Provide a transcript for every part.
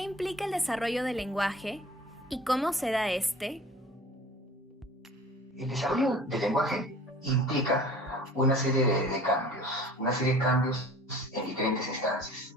¿Qué implica el desarrollo del lenguaje y cómo se da este? El desarrollo del lenguaje implica una serie de cambios, una serie de cambios en diferentes instancias.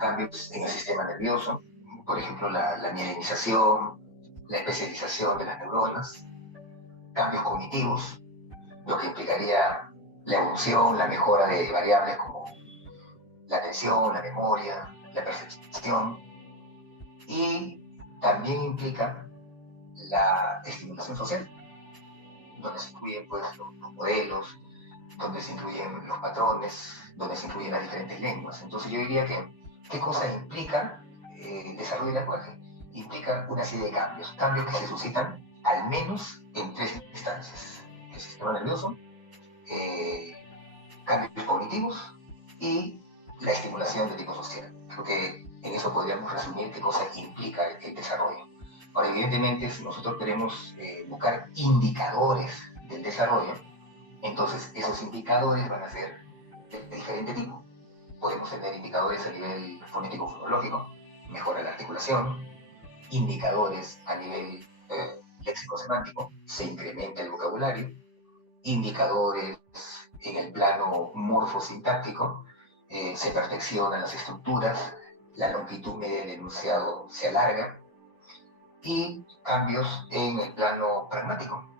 Cambios en el sistema nervioso, por ejemplo, la mielinización, la especialización de las neuronas, cambios cognitivos, lo que implicaría la evolución, la mejora de variables como la atención, la memoria, la percepción, y también implica la estimulación social, donde se incluyen pues, los modelos, donde se incluyen los patrones, donde se incluyen las diferentes lenguas. Entonces yo diría que, ¿qué cosa implica el desarrollo del lenguaje? Implica una serie de cambios, cambios que se suscitan al menos en tres instancias. El sistema nervioso, eh, cambios cognitivos y la estimulación de tipo social. Creo que en eso podríamos resumir qué cosa implica el desarrollo. Ahora, evidentemente, si nosotros queremos buscar indicadores del desarrollo, entonces esos indicadores van a ser de diferente tipo. Podemos tener indicadores a nivel fonético-fonológico, mejora la articulación, indicadores a nivel léxico-semántico, se incrementa el vocabulario, indicadores en el plano morfosintáctico, se perfeccionan las estructuras, la longitud media del enunciado se alarga, y cambios en el plano pragmático.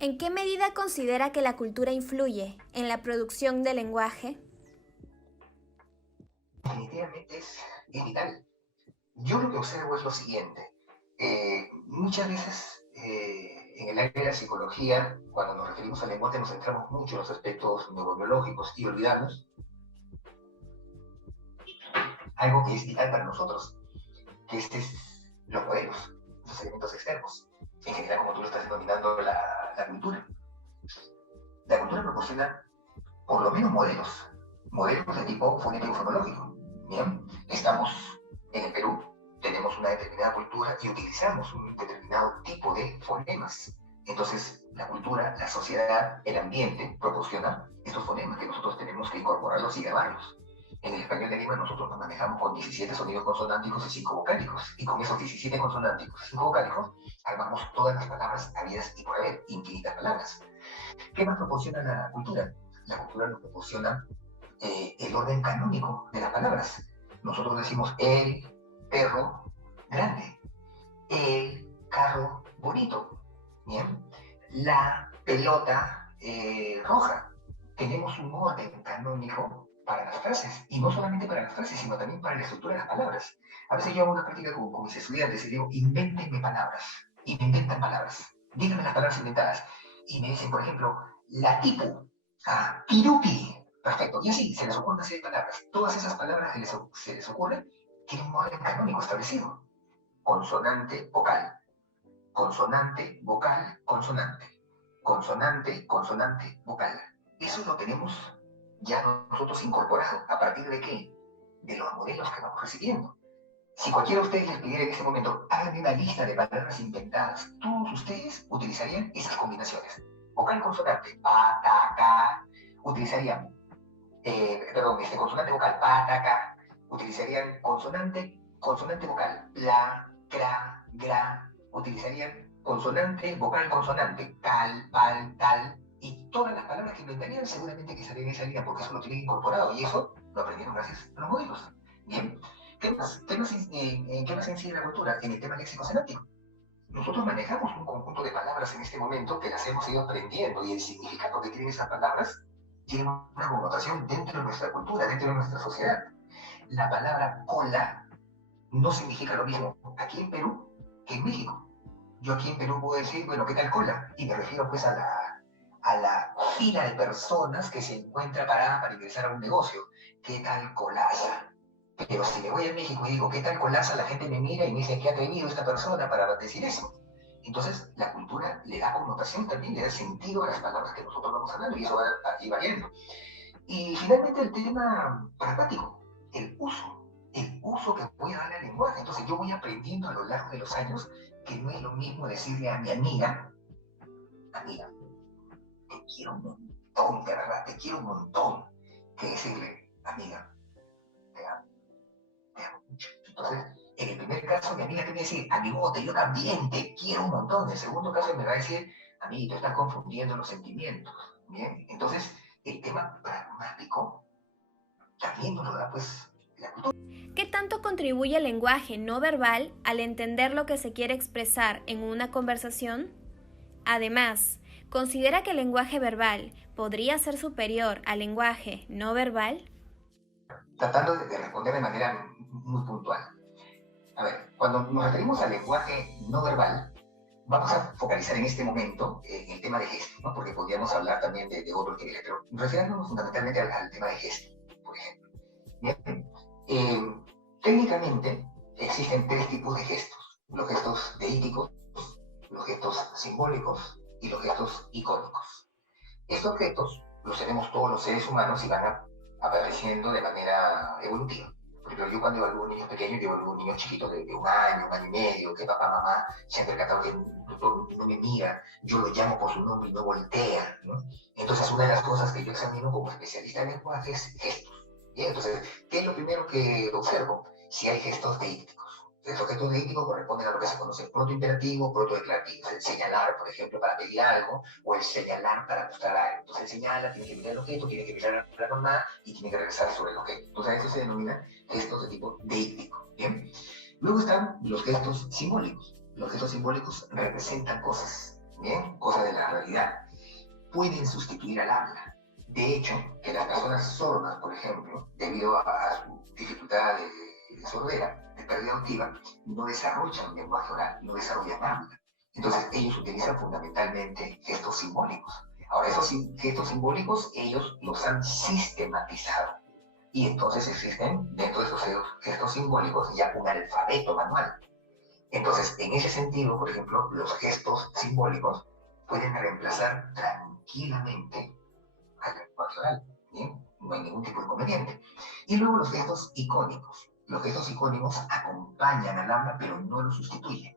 ¿En qué medida considera que la cultura influye en la producción del lenguaje? Definitivamente es vital. Yo lo que observo es lo siguiente. Muchas veces en el área de la psicología, cuando nos referimos al lenguaje, nos centramos mucho en los aspectos neurobiológicos y olvidamos algo que es vital para nosotros, que es los modelos, los elementos externos. En general, como tú lo estás denominando, la cultura. La cultura proporciona por lo menos modelos de tipo fonético-fonológico. Bien, estamos en el Perú, tenemos una determinada cultura y utilizamos un determinado tipo de fonemas. Entonces, la cultura, la sociedad, el ambiente proporciona estos fonemas que nosotros tenemos que incorporarlos y grabarlos. En el español de Lima nosotros nos manejamos con 17 sonidos consonánticos y 5 vocálicos. Y con esos 17 consonánticos y 5 vocálicos armamos todas las palabras habidas y por haber, infinitas palabras. ¿Qué más proporciona la cultura? La cultura nos proporciona el orden canónico de las palabras. Nosotros decimos el perro grande, el carro bonito, ¿bien? La pelota roja. Tenemos un orden canónico para las frases, y no solamente para las frases, sino también para la estructura de las palabras. A veces yo hago una práctica con mis estudiantes y digo, invéntenme palabras, y me inventan palabras, díganme las palabras inventadas, y me dicen, por ejemplo, la tipu, pirupi, perfecto, y así se les ocurren una serie de palabras. Todas esas palabras que se les ocurren tienen un orden canónico establecido. Consonante, vocal, consonante, vocal, consonante, consonante, consonante, vocal. Eso lo tenemos ya nosotros incorporado. ¿A partir de qué? De los modelos que vamos recibiendo. Si cualquiera de ustedes les pidiera en este momento, háganme una lista de palabras inventadas, todos ustedes utilizarían esas combinaciones. Vocal consonante, pa, ta, ca, utilizarían, consonante vocal, pa, ta, ca, utilizarían consonante, consonante vocal, la, cra, gra, utilizarían consonante, vocal, consonante, cal, pal, tal, y todas las palabras que inventarían seguramente que salían en esa línea porque eso lo tienen incorporado y eso lo aprendieron gracias a los modelos. Bien, ¿qué más incide la cultura? En el tema léxico-semántico. Nosotros manejamos un conjunto de palabras en este momento que las hemos ido aprendiendo y el significado que tienen esas palabras tiene una connotación dentro de nuestra cultura, dentro de nuestra sociedad. La palabra cola no significa lo mismo aquí en Perú que en México. Yo aquí en Perú puedo decir, bueno, ¿qué tal cola? Y me refiero pues a la fila de personas que se encuentra parada para ingresar a un negocio. ¿Qué tal colaza? Pero si me voy a México y digo, ¿qué tal colaza? La gente me mira y me dice, ¿qué ha tenido esta persona para decir eso? Entonces, la cultura le da connotación también, le da sentido a las palabras que nosotros vamos hablando y eso va a ir variando. Y finalmente el tema pragmático, el uso que voy a dar al lenguaje. Entonces yo voy aprendiendo a lo largo de los años que no es lo mismo decirle a mi amiga, amiga, te quiero un montón, de verdad, te quiero un montón, que decirle, amiga, te amo mucho. Entonces, en el primer caso, mi amiga te va a decir, amigote, yo también te quiero un montón. En el segundo caso, me va a decir, amiguito, estás confundiendo los sentimientos. Bien, entonces, el tema pragmático también nos lo da, pues, la cultura. ¿Qué tanto contribuye el lenguaje no verbal al entender lo que se quiere expresar en una conversación? Además, ¿considera que el lenguaje verbal podría ser superior al lenguaje no verbal? Tratando de responder de manera muy puntual. A ver, cuando nos referimos al lenguaje no verbal, vamos a focalizar en este momento en el tema de gestos, ¿no? Porque podríamos hablar también de otros niveles, pero refiriéndonos fundamentalmente al tema de gestos, por ejemplo. Bien, técnicamente existen tres tipos de gestos: los gestos deíticos, los gestos simbólicos y los gestos icónicos. Estos gestos los tenemos todos los seres humanos y van apareciendo de manera evolutiva. Por ejemplo, yo cuando veo a un niño pequeño, yo veo a un niño chiquito de un año y medio, que papá, mamá se han percatado que no me mira, yo lo llamo por su nombre y no voltea, ¿no? Entonces, una de las cosas que yo examino como especialista en lenguaje es gestos. Bien, entonces, ¿qué es lo primero que observo? Si hay gestos deíticos. Esos gestos deíticos corresponden a lo que se conoce protoimperativo, protodeclarativo. El señalar, por ejemplo, para pedir algo, o el señalar para mostrar algo. Entonces, el señala, tiene que mirar el objeto, tiene que mirar a la mamá y tiene que regresar sobre el objeto. Entonces, eso se denomina gestos de tipo deítico. ¿Bien? Luego están los gestos simbólicos. Los gestos simbólicos representan cosas, ¿bien? Cosas de la realidad. Pueden sustituir al habla. De hecho, que las personas sordas, por ejemplo, debido a su dificultad de sordera, de pérdida auditiva, no desarrollan lenguaje oral, no desarrollan habla. Entonces, ellos utilizan fundamentalmente gestos simbólicos. Ahora, esos gestos simbólicos, ellos los han sistematizado. Y entonces existen, dentro de esos gestos simbólicos, ya un alfabeto manual. Entonces, en ese sentido, por ejemplo, los gestos simbólicos pueden reemplazar tranquilamente al lenguaje oral. ¿Bien? No hay ningún tipo de inconveniente. Y luego los gestos icónicos. Los gestos icónicos acompañan al habla, pero no lo sustituyen.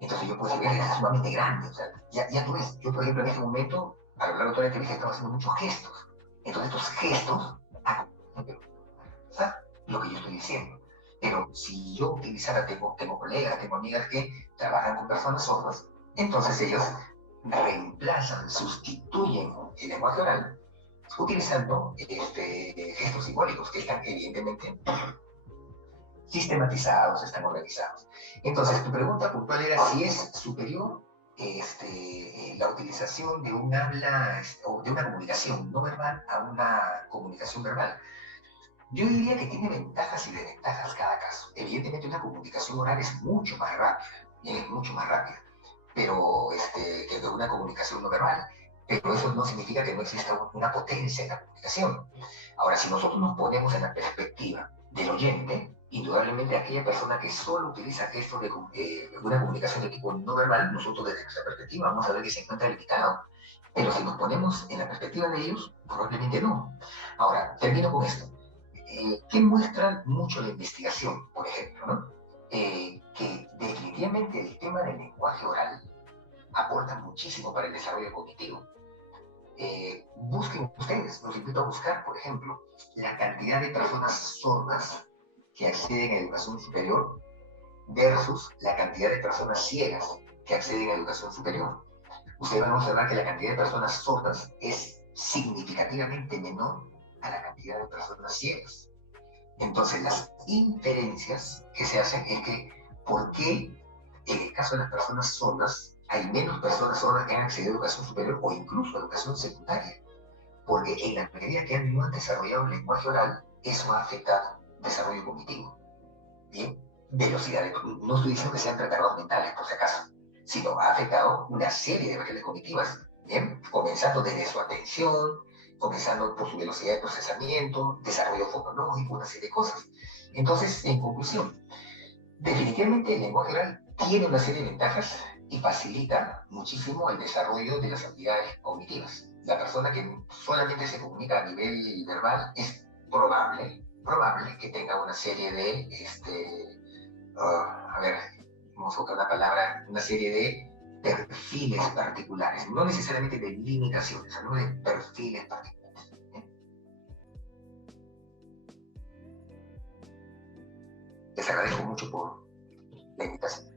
Entonces yo puedo decir, es sumamente grande. O sea, ya tú ves, yo por ejemplo en este momento, a lo largo de toda la entrevista, estaba haciendo muchos gestos. Entonces estos gestos acompañan lo que yo estoy diciendo. Pero si yo utilizara, tengo colegas, tengo amigas que trabajan con personas sordas, entonces ellos reemplazan, sustituyen el lenguaje oral utilizando gestos simbólicos que están evidentemente sistematizados, están organizados. Entonces, tu pregunta puntual era si es superior la utilización de un habla o de una comunicación no verbal a una comunicación verbal. Yo diría que tiene ventajas y desventajas cada caso. Evidentemente una comunicación oral es mucho más rápida, es mucho más rápida, pero que una comunicación no verbal. Pero eso no significa que no exista una potencia en la comunicación. Ahora, si nosotros nos ponemos en la perspectiva del oyente, indudablemente aquella persona que solo utiliza gestos de una comunicación de tipo no verbal, nosotros desde nuestra perspectiva vamos a ver que se encuentra limitado. Pero si nos ponemos en la perspectiva de ellos, probablemente no. Ahora, termino con esto. ¿Qué muestra mucho la investigación, por ejemplo, ¿no? Que definitivamente el tema del lenguaje oral aporta muchísimo para el desarrollo cognitivo. Busquen ustedes, los invito a buscar, por ejemplo, la cantidad de personas sordas que acceden a educación superior versus la cantidad de personas ciegas que acceden a educación superior. Ustedes van a observar que la cantidad de personas sordas es significativamente menor a la cantidad de personas ciegas. Entonces, las inferencias que se hacen es que, ¿por qué en el caso de las personas sordas hay menos personas sordas que han accedido a educación superior o incluso a educación secundaria? Porque en la medida que no han desarrollado el lenguaje oral, eso ha afectado el desarrollo cognitivo. Bien, velocidad, no estoy diciendo que sean retardados mentales, por si acaso, sino ha afectado una serie de variables cognitivas, bien, comenzando desde su atención, comenzando por su velocidad de procesamiento, desarrollo fonológico, una serie de cosas. Entonces, en conclusión, definitivamente el lenguaje oral tiene una serie de ventajas y facilita muchísimo el desarrollo de las habilidades cognitivas. La persona que solamente se comunica a nivel verbal es probable que tenga una serie de, vamos a buscar una palabra, una serie de perfiles particulares, no necesariamente de limitaciones, sino de perfiles particulares. ¿Eh? Les agradezco mucho por la invitación.